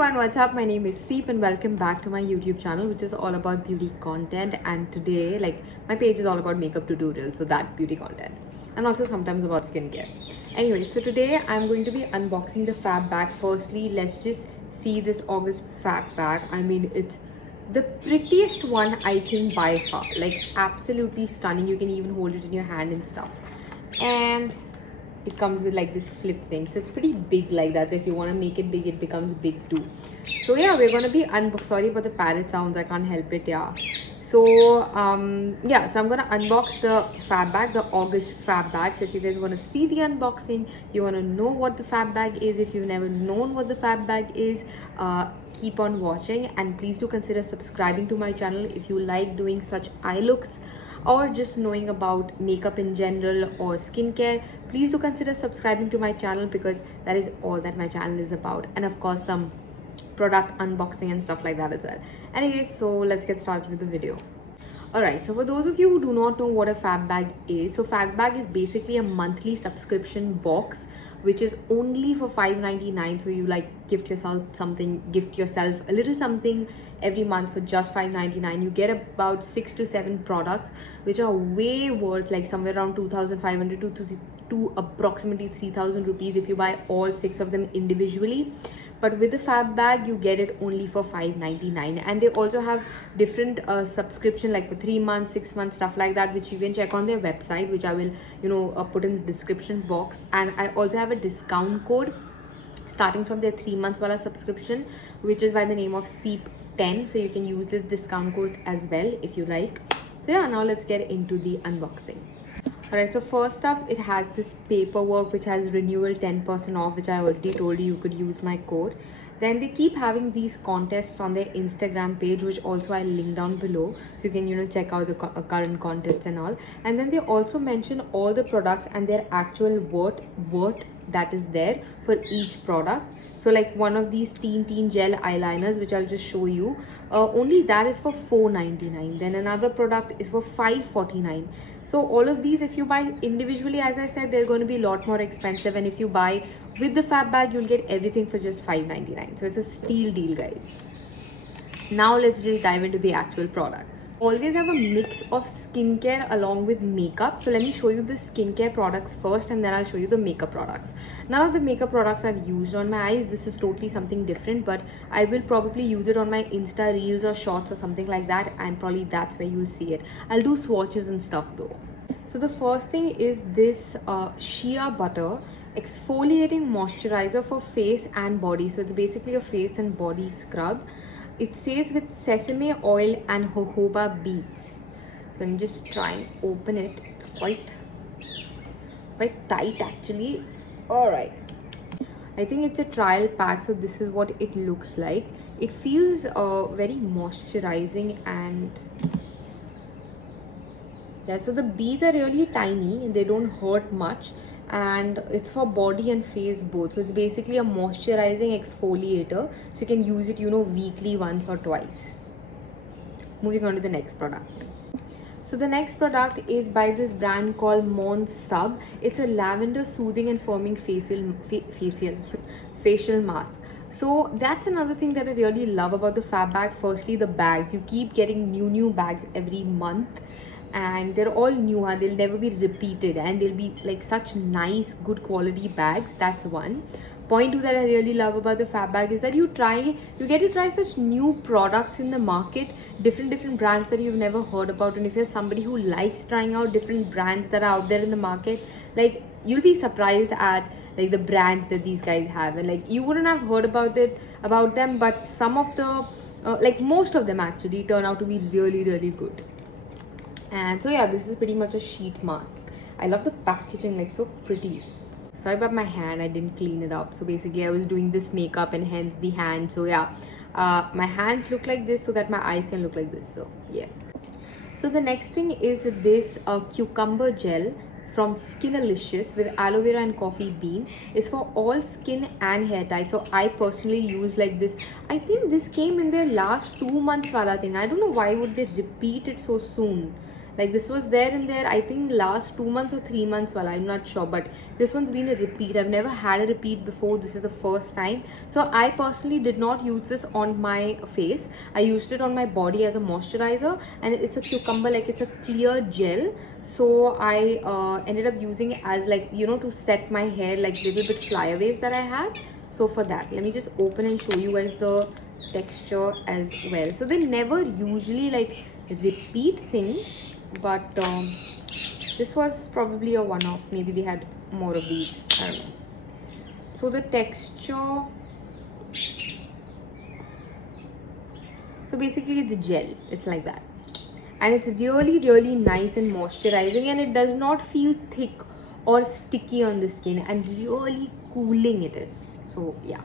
everyone, what's up? My name is Seep and welcome back to my YouTube channel, which is all about beauty content. And today, my page is all about makeup tutorials, so that beauty content, and also sometimes about skincare. Anyway, so today I'm going to be unboxing the Fab bag. Firstly, let's just see this August Fab bag. I mean, it's the prettiest one I think by far. Like, absolutely stunning. You can even hold it in your hand and stuff. And it comes with like this flip thing, so it's pretty big like that. So if you want to make it big, it becomes big too. So yeah, we're gonna be sorry for the parrot sounds, I can't help it. Yeah, so yeah, so I'm gonna unbox the Fab bag, the August Fab bag. So if you guys want to see the unboxing, you want to know what the Fab bag is, if you've never known what the Fab bag is, keep on watching, and please do consider subscribing to my channel if you like doing such eye looks or just knowing about makeup in general or skincare. Please do consider subscribing to my channel, because that is all that my channel is about, and of course some product unboxing and stuff like that as well. Anyways, so let's get started with the video. Alright, so for those of you who do not know what a Fab bag is, so Fab bag is basically a monthly subscription box which is only for $5.99. so you like gift yourself a little something every month for just $5.99. you get about 6 to 7 products which are way worth, like somewhere around 2,500 to approximately 3,000 rupees if you buy all 6 of them individually. But with the Fab bag, you get it only for $5.99, and they also have different subscription, like for 3 months, 6 months, stuff like that, which you can check on their website, which I will put in the description box. And I also have a discount code starting from their 3 months wala subscription, which is by the name of SEEP10, so you can use this discount code as well if you like. So yeah, now let's get into the unboxing. Alright, so first up, it has this paperwork which has renewal 10% off, which I already told you could use my code. Then they keep having these contests on their Instagram page, which also I'll link down below, so you can check out the current contest and all. And then they also mention all the products and their actual worth that is there for each product. So like one of these teen gel eyeliners, which I'll just show you, only that is for $4.99. then another product is for $5.49. so all of these, if you buy individually, as I said, they're going to be a lot more expensive, and if you buy with the Fab bag, you'll get everything for just $5.99. so it's a steal deal, guys. Now let's just dive into the actual products. Always have a mix of skincare along with makeup, so let me show you the skincare products first, and then I'll show you the makeup products. None of the makeup products I've used on my eyes. This is totally something different, but I will probably use it on my Insta reels or shorts or something like that, and probably that's where you'll see it. I'll do swatches and stuff though. So the first thing is this Shea Butter exfoliating moisturizer for face and body. So it's basically a face and body scrub. It says with sesame oil and jojoba beads. So I'm just trying to open it. It's quite tight actually. Alright, I think it's a trial pack, so this is what it looks like. It feels very moisturizing, and yeah, so the beads are really tiny and they don't hurt much, and it's for body and face both. So it's basically a moisturizing exfoliator, so you can use it weekly, once or twice. Moving on to the next product. So the next product is by this brand called Mons Sub. It's a lavender soothing and firming facial mask. So that's another thing that I really love about the Fab bag. Firstly, the bags. You keep getting new bags every month, and they're all new, and they'll never be repeated, and they'll be like such nice, good quality bags. That's one. Point two that I really love about the Fab bag is that you get to try such new products in the market, different brands that you've never heard about. And if you're somebody who likes trying out different brands that are out there in the market, like, you'll be surprised at like the brands that these guys have, and like you wouldn't have heard about them, but some of the like most of them actually turn out to be really good. And so yeah, this is pretty much a sheet mask. I love the packaging, like so pretty. Sorry about my hand, I didn't clean it up. So basically I was doing this makeup and hence the hand. So yeah, my hands look like this so that my eyes can look like this. So yeah. So the next thing is this cucumber gel from Skinalicious with aloe vera and coffee bean. It's for all skin and hair types. So I personally use like this. I think this came in their last 2 months wala thing. I don't know why would they repeat it so soon. Like this was there in there, I think last 2 months or 3 months, well, I'm not sure, but this one's been a repeat. I've never had a repeat before. This is the first time. So I personally did not use this on my face. I used it on my body as a moisturizer, and it's a cucumber, like it's a clear gel. So I ended up using it as, like, you know, to set my hair, like little bit flyaways that I have. So for that, let me just open and show you guys the texture as well. So they never usually like repeat things, but this was probably a one-off. Maybe they had more of these, I don't know. So the texture, so basically it's gel, it's like that, and it's really nice and moisturizing, and it does not feel thick or sticky on the skin, and really cooling it is. So yeah.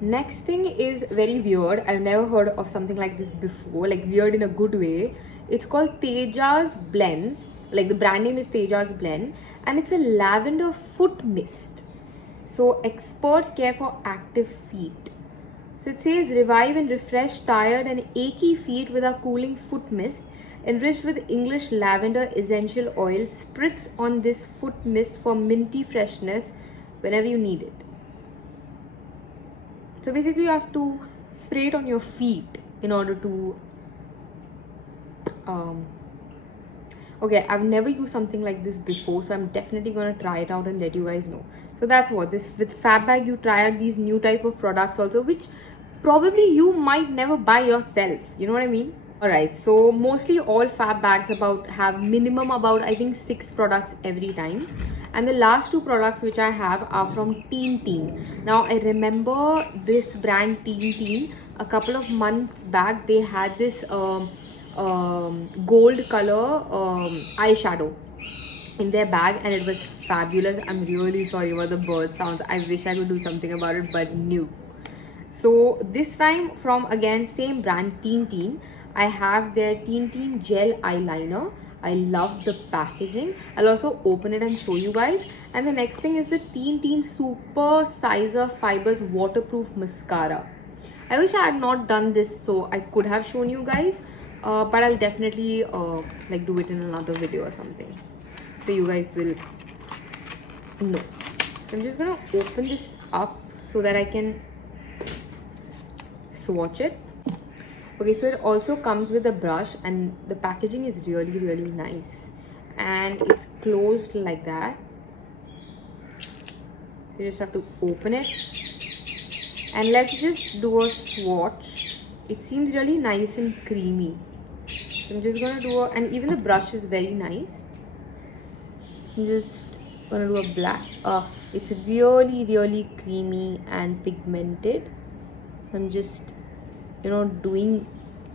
Next thing is very weird. I've never heard of something like this before, like weird in a good way. It's called Teja's Blends. Like the brand name is Teja's Blend, and it's a lavender foot mist. So expert care for active feet. So it says revive and refresh tired and achy feet with our cooling foot mist enriched with English lavender essential oil. Spritz on this foot mist for minty freshness whenever you need it. So basically you have to spray it on your feet in order to okay, I've never used something like this before, so I'm definitely gonna try it out and let you guys know. So that's what this, with FabBag you try out these new type of products also, which probably you might never buy yourself, you know what I mean? Alright, so mostly all FabBags have minimum about, I think, 6 products every time. And the last 2 products which I have are from Teen Teen. Now I remember this brand Teen Teen, a couple of months back they had this gold color eyeshadow in their bag, and it was fabulous. I'm really sorry about the bird sounds. I wish I could do something about it, but no. So this time from, again, same brand Teen Teen, I have their Teen Teen gel eyeliner. I love the packaging. I'll also open it and show you guys. And the next thing is the Teen Teen Super Sizer Fibers Waterproof Mascara. I wish I had not done this, so I could have shown you guys, but I'll definitely like do it in another video or something, so you guys will know. I'm just gonna open this up so that I can swatch it. Okay, so it also comes with a brush, and the packaging is really nice, and it's closed like that. You just have to open it, and let's just do a swatch. It seems really nice and creamy, so I'm just gonna do a, and even the brush is very nice. So I'm just gonna do a black. It's really creamy and pigmented. So I'm just, you know, doing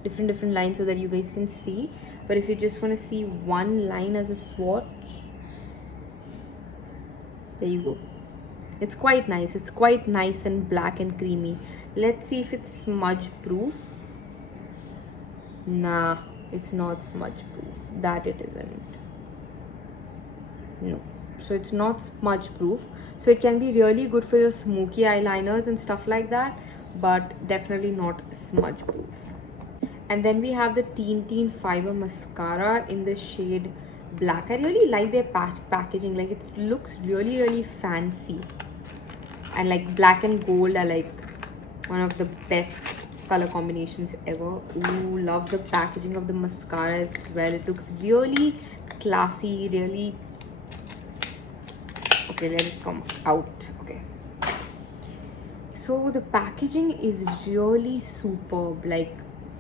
different lines so that you guys can see. But if you just want to see one line as a swatch, there you go. It's quite nice. It's quite nice and black and creamy. Let's see if it's smudge proof. Nah, it's not smudge proof. That it isn't. No. So it's not smudge proof. So it can be really good for your smoky eyeliners and stuff like that, but definitely not smudge proof. And then we have the Teen Teen Fiber Mascara in the shade black. I really like their packaging. Like, it looks really fancy, and like black and gold are like one of the best color combinations ever. Ooh, love the packaging of the mascara as well. It looks really classy, really. Okay, let it come out. Okay, so the packaging is really superb. Like,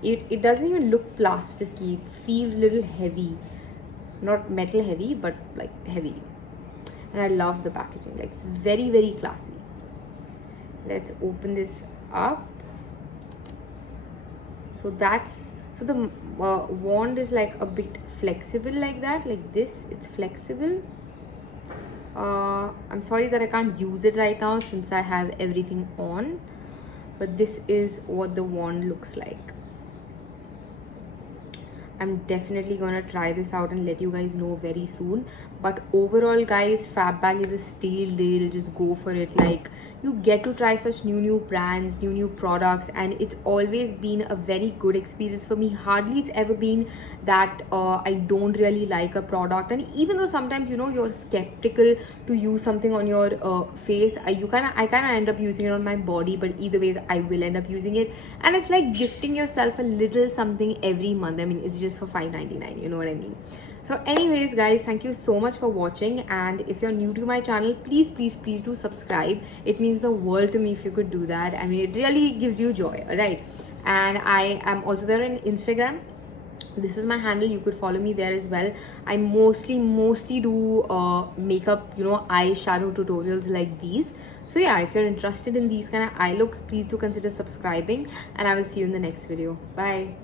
it doesn't even look plasticky. It feels a little heavy, not metal heavy, but like heavy. And I love the packaging. Like, it's very classy. Let's open this up. So the wand is like a bit flexible like that, like this. It's flexible. I'm sorry that I can't use it right now since I have everything on, but this is what the wand looks like. I'm definitely gonna try this out and let you guys know very soon. But overall guys, Fabbag is a steal deal. Just go for it. Like, you get to try such new brands, new products, and it's always been a very good experience for me. Hardly it's ever been that I don't really like a product. And even though sometimes, you know, you're skeptical to use something on your face, I kind of end up using it on my body, but either ways I will end up using it. And it's like gifting yourself a little something every month. I mean, it's just for $5.99, you know what I mean? So anyways guys, thank you so much for watching, and if you're new to my channel, please do subscribe. It means the world to me if you could do that. I mean, it really gives you joy. All right, and I am also there on Instagram. This is my handle. You could follow me there as well. I mostly do makeup, you know, eyeshadow tutorials like these. So yeah, if you're interested in these kind of eye looks, please do consider subscribing, and I will see you in the next video. Bye.